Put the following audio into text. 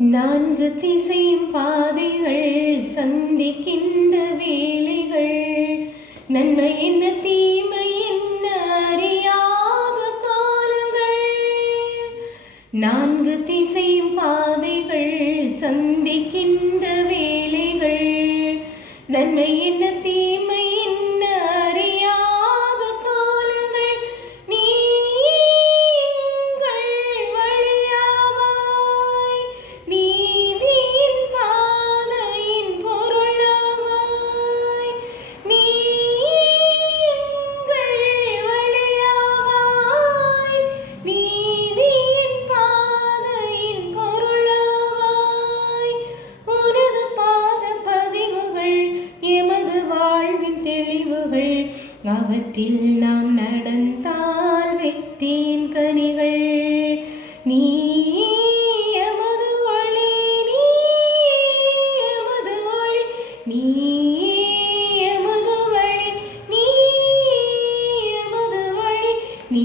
நான்கு திசையும் பாதைகள் சந்திக்கின்ற வேளைகள், நன்மை என்ன தீமை என்ன அறியாத காலங்கள். நான்கு திசையும் பாதைகள் சந்திக்கின்ற வேளைகள், நன்மை என்ன தீமை என்ன அறியாத காலங்கள். நீ எங்கள் வழியாவாய், நீதியின் பாதையின் பொருளாவாய். நீ எங்கள் வழியாவாய், நீதியின் பாதையின் பொருளாவாய். உனது பாத பதிவுகள் எமது வாழ்வின் தெளிவுகள், அவற்றில் நாம் நடந்தால் வெற்றியின் கனிகள். நீ எமது ஒளி, நீ எமது ஒளி, நீ எமது வழி, நீ எமது வழி, நீ